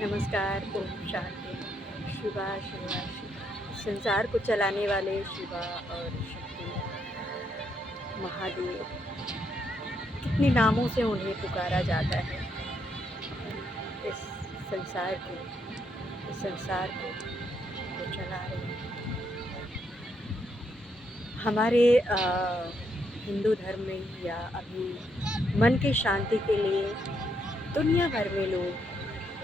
नमस्कार, ओम शांति, शिवा शिवा संसार को चलाने वाले शिवा और शक्ति महादेव, कितने नामों से उन्हें पुकारा जाता है। इस संसार को वो चला रहे हैं। हमारे हिंदू धर्म में या अभी मन की शांति के लिए दुनिया भर में लोग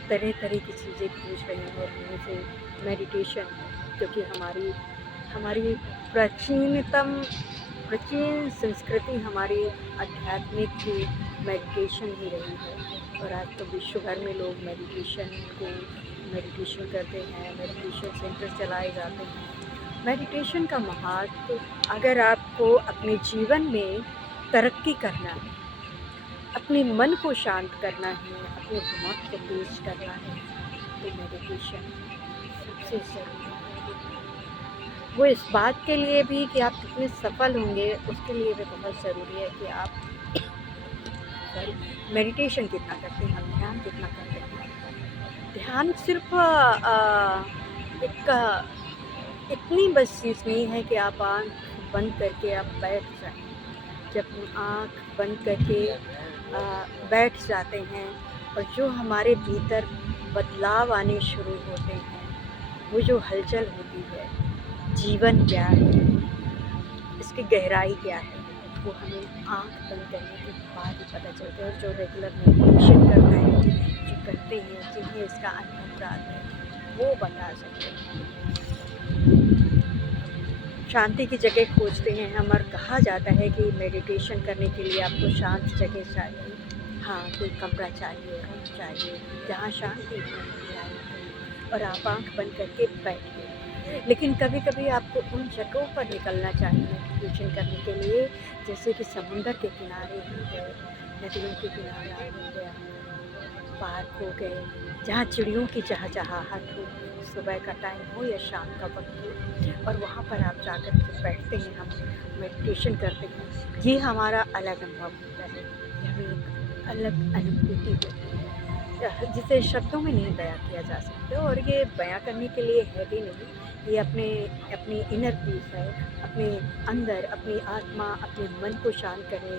तरह तरह की चीज़ें पूछ रहे हैं और उनमें से मेडिटेशन, क्योंकि हमारी प्राचीन संस्कृति हमारी आध्यात्मिक की मेडिटेशन ही रही है। और आज तो विश्व भर में लोग मेडिटेशन करते हैं, मेडिटेशन सेंटर चलाए जाते हैं। मेडिटेशन का महत्व, अगर आपको अपने जीवन में तरक्की करना है, अपने मन को शांत करना है, अपने दिमाग को तेज करना है, तो मेडिटेशन सबसे ज़रूरी है। वो इस बात के लिए भी कि आप कितने सफल होंगे, उसके लिए भी बहुत ज़रूरी है कि आप मेडिटेशन कितना करते हैं, आप ध्यान कितना करते हैं। ध्यान सिर्फ इतनी बस चीज़ नहीं है कि आप आँख बंद करके आप बैठ जाएं। जब आँख बंद करके बैठ जाते हैं और जो हमारे भीतर बदलाव आने शुरू होते हैं, वो जो हलचल होती है, जीवन क्या है, इसकी गहराई क्या है, वो हमें आँख बंद करने के बाद ही पता चलता है। और जो रेगुलर मेडिटेशन करता है, जो करते हैं, जिन्हें इसका अनुभव प्राप्त है, वो बता सकते हैं। शांति की जगह खोजते हैं हम, और कहा जाता है कि मेडिटेशन करने के लिए आपको शांत जगह चाहिए। हाँ, कोई कमरा चाहिए, रूम चाहिए जहाँ शांति हो और आप आँख बंद करके बैठिए। लेकिन कभी कभी आपको उन जगहों पर निकलना चाहिए मेडिटेशन करने के लिए, जैसे कि समुंदर के किनारे हो गए, नदियों के किनारे हो गया, पार्क हो गए, जहाँ चिड़ियों की चहचहाहट हो, सुबह का टाइम हो या शाम का वक्त हो, और वहाँ पर आप जाकर के बैठते हैं, हम मेडिटेशन करते हैं। ये हमारा अलग अनुभव होता है, ये हमें एक अलग अनुभूति होती है जिसे शब्दों में नहीं बयां किया जा सकता। और ये बयां करने के लिए है भी नहीं, ये अपनी इनर पीस है, अपने अंदर अपनी आत्मा, अपने मन को शांत करने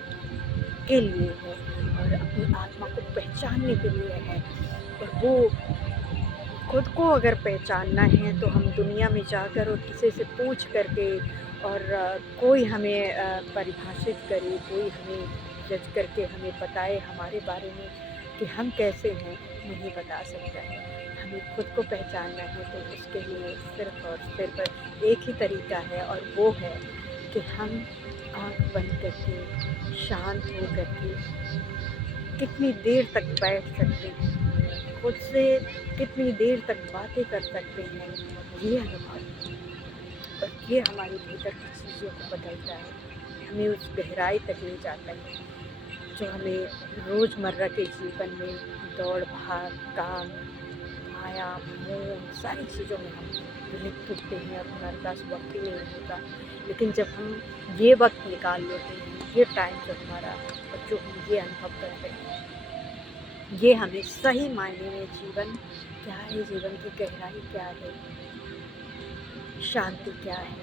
के लिए है और अपनी आत्मा को पहचानने के लिए है। और वो खुद को अगर पहचानना है तो हम दुनिया में जाकर और किसी से पूछ करके, और कोई हमें परिभाषित करे, कोई हमें जज करके हमें बताए हमारे बारे में कि हम कैसे हैं, नहीं बता सकता है। हमें खुद को पहचानना है तो उसके लिए सिर्फ और सिर्फ एक ही तरीका है, और वो है कि हम आँख बंद करके शांत हो करके कितनी देर तक बैठ सकते हैं, खुद से कितनी देर तक बातें कर सकते हैं, ये अनुभव। और ये हमारे भीतर की चीज़ों को बदलता है, हमें उस गहराई तक ले जाता है जो हमें रोज़मर्रा के जीवन में दौड़ भाग, काम, माया, मोह, सारी चीज़ों में हम लिप्त होते हैं और हमारे पास वक्त ही नहीं होता। लेकिन जब हम ये वक्त निकाल लेते हैं, ये टाइम जो हमारा, और जो हम ये अनुभव करते हैं, ये हमें सही मायने में जीवन क्या है, जीवन की गहराई क्या है, शांति क्या है,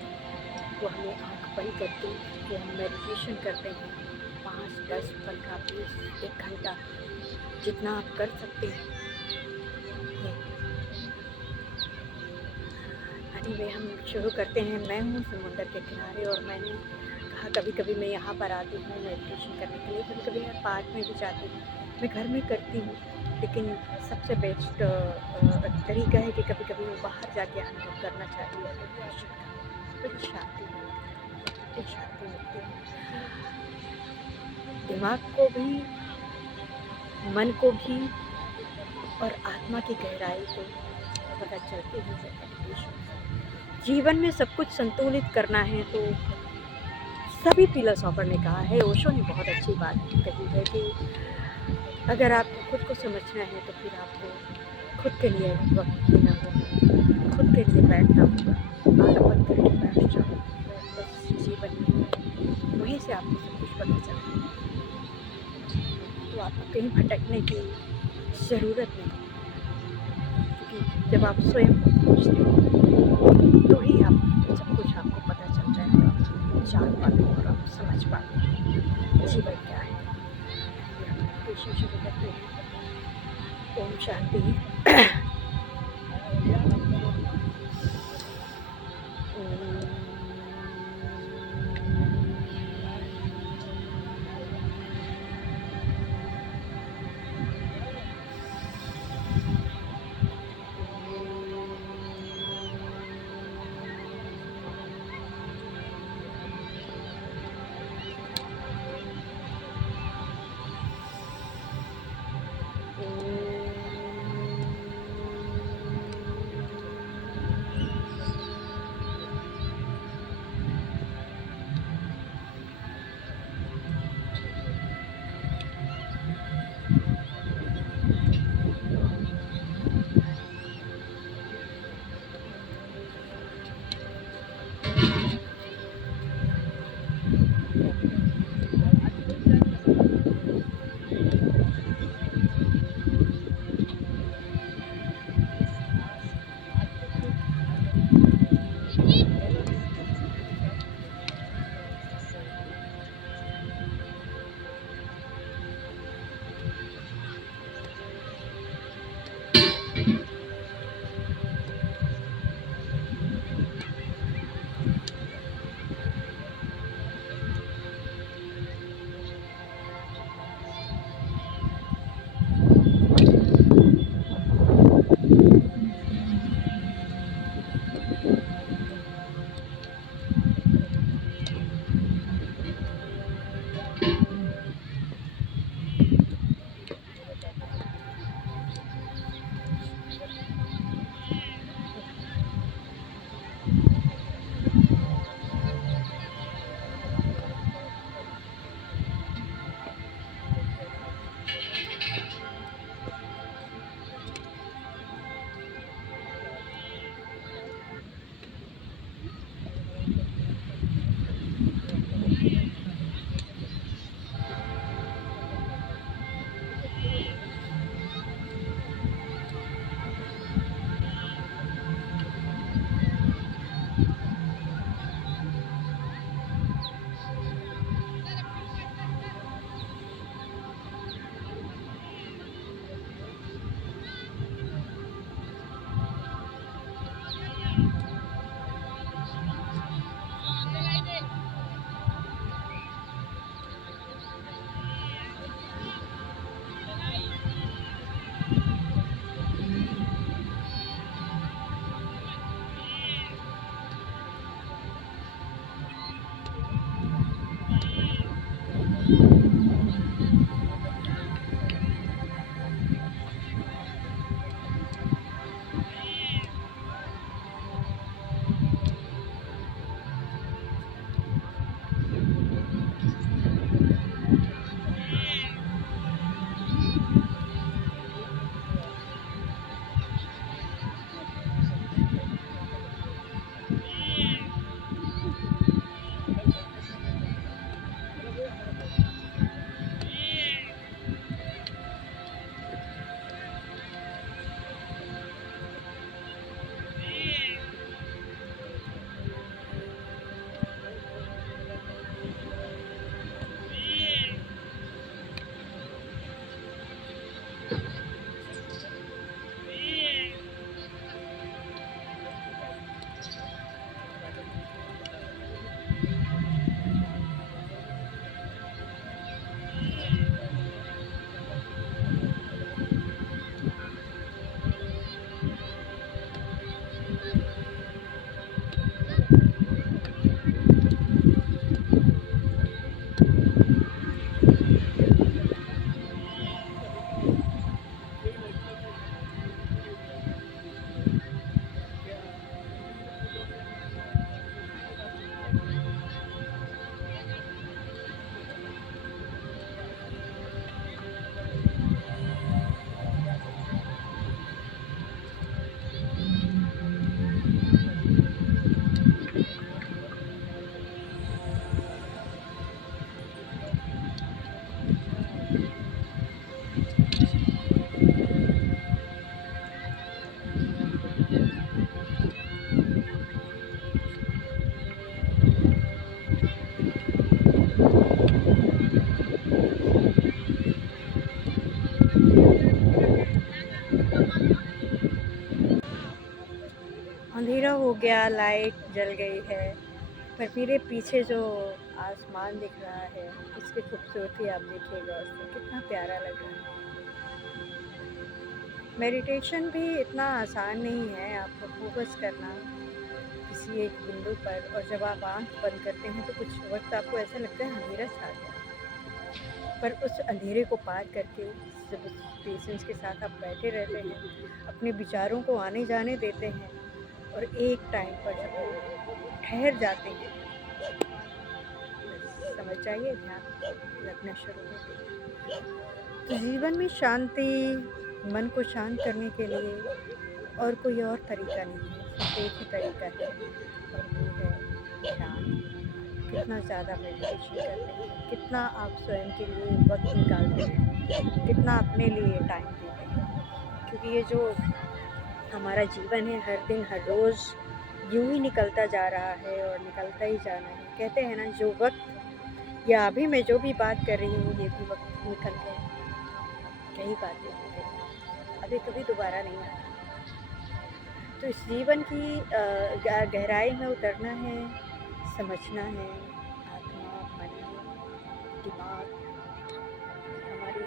वो हमें आँख बंद करके जो हम मेडिटेशन करते हैं 5, 10, 15, 20, 1 घंटा, जितना आप कर सकते हैं। एनीवे, हम शुरू करते हैं। मैं हूँ समुंदर के किनारे, और मैंने कहा कभी कभी मैं यहाँ पर आती हूँ मेडिटेशन करने के लिए, कभी कभी मैं पार्क में भी जाती हूँ, मैं घर में करती हूँ। लेकिन सबसे बेस्ट तरीका है कि कभी कभी मैं बाहर जाके अनुभव करना चाहिए। मेडिटेशन का बड़ी शांति मिलती है, दिमाग को भी, मन को भी, और आत्मा की गहराई को पता चलती है मेडिटेशन। जीवन में सब कुछ संतुलित करना है तो सभी फिलोसोफर ने कहा है, ओशो ने बहुत अच्छी बात कही है कि अगर आपको खुद को समझना है तो फिर आपको खुद के लिए वक्त देना होगा, खुद के लिए बैठना होगा, आँख बंद करके बैठ जाओ, बस जीवन में वहीं से आपको सब कुछ पता चलेगा। तो आपको कहीं भटकने की ज़रूरत नहीं, कि जब आप स्वयं को खोजते हो तो ही आप सब कुछ आपको पता चलता है और आप जान पाते हो और आप समझ पाते हो जीवन क्या है। ये आप मेडिटेशन शुरू करते हैं। ओम शांति। हो गया, लाइट जल गई है, पर मेरे पीछे जो आसमान दिख रहा है, इसकी खूबसूरती आप देखिएगा, उसमें कितना प्यारा लग रहा है। मेडिटेशन भी इतना आसान नहीं है, आपको फोकस करना किसी एक बिंदु पर, और जब आप आंख बंद करते हैं तो कुछ वक्त आपको ऐसा लगता है अंधेरा छा गया, पर उस अंधेरे को पार करके जब उस पेशेंस के साथ आप बैठे रहते हैं, अपने विचारों को आने जाने देते हैं, और एक टाइम पर जब वो ठहर जाते हैं, बस समझ जाइए ध्यान लगना शुरू हो गया। तो जीवन में शांति, मन को शांत करने के लिए और कोई और तरीका नहीं है, सिर्फ एक ही तरीका है, और वो है ध्यान। कितना ज़्यादा मेडिटेशन करते हैं, कितना आप स्वयं के लिए वक्त निकालते हैं, कितना अपने लिए टाइम देते हैं, क्योंकि ये जो हमारा जीवन है, हर दिन हर रोज़ यूं ही निकलता जा रहा है और निकलता ही जाना है। कहते हैं ना, जो वक्त या अभी मैं जो भी बात कर रही हूँ, ये भी वक्त निकल गया, यही बातें हो गई, अभी कभी दोबारा नहीं आना। तो इस जीवन की गहराई में उतरना है, समझना है, आत्मा, मन, दिमाग, हमारी,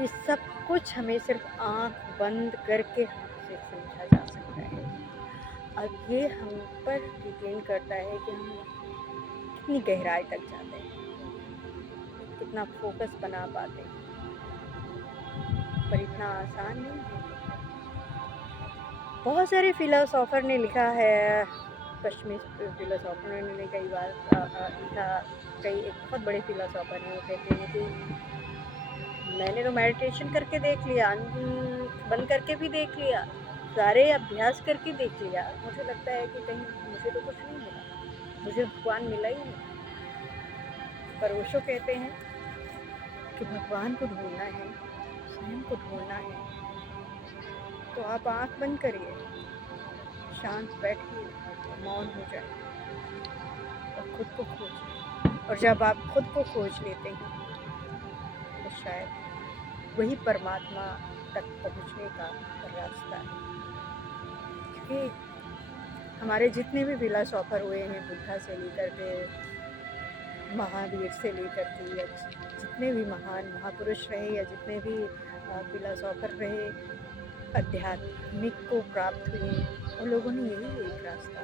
ये सब कुछ हमें सिर्फ आँख बंद करके हमसे समझा जा सकता है। अब ये हम पर डिपेंड करता है कि हम कितनी गहराई तक जाते हैं, कितना फोकस बना पाते हैं, पर इतना आसान नहीं है। बहुत सारे फिलोसोफर ने लिखा है, पश्चिमी फिलोसोफर ने कई बार लिखा, एक बहुत बड़े फिलोसोफर हैं, वो कहते हैं कि मैंने तो मेडिटेशन करके देख लिया, बंद करके भी देख लिया, सारे अभ्यास करके देख लिया, मुझे लगता है कि कहीं मुझे तो कुछ नहीं मिला, मुझे भगवान मिला ही नहीं। पर ओशो कहते हैं कि भगवान को ढूंढना है, स्वयं को ढूंढना है, तो आप आँख बंद करिए, शांत बैठिए, मौन हो जाए और खुद को खोजिए। और जब आप खुद को खोज लेते हैं, तो शायद वही परमात्मा तक पहुंचने का रास्ता है। क्योंकि हमारे जितने भी फिलोसोफर हुए हैं, बुद्धा से लेकर के महावीर से लेकर के, या जितने भी महान महापुरुष रहे, या जितने भी फिलोसोफर रहे, आध्यात्मिक को प्राप्त हुए, उन लोगों ने यही एक रास्ता,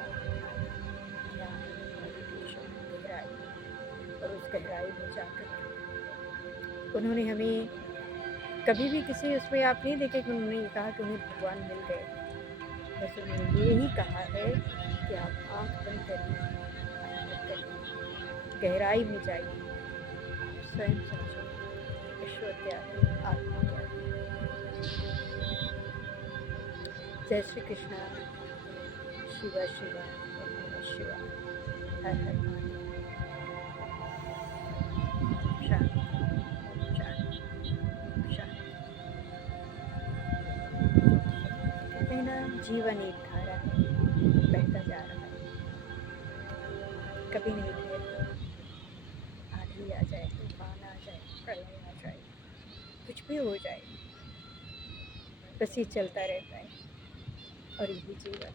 ध्यान, मेडिटेशन, गहराई, और उस गहराई में जाकर उन्होंने हमें कभी भी किसी उसमें आप नहीं देखे कि उन्होंने ये कहा कि उन्हें भगवान मिल गए, बस उन्होंने यही कहा है कि आप आँख बंद करिए, आनंद करिए, गहराई में जाइए, स्वयं समझो ईश्वर क्या है, आत्मा क्या है। जय श्री कृष्णा, शिवा शिवा, ओम नमः शिवाय, हर हर महादेव, शांति, शांति, शांति। कहते हैं ना, जीवन एक धारा है, बहता जा रहा है, कभी नहीं ठहरता, आंधी आ जाए, तूफान आ जाए, प्रलय आ जाए, कुछ भी हो जाए, बस ये चलता रहता है, और यही जीवन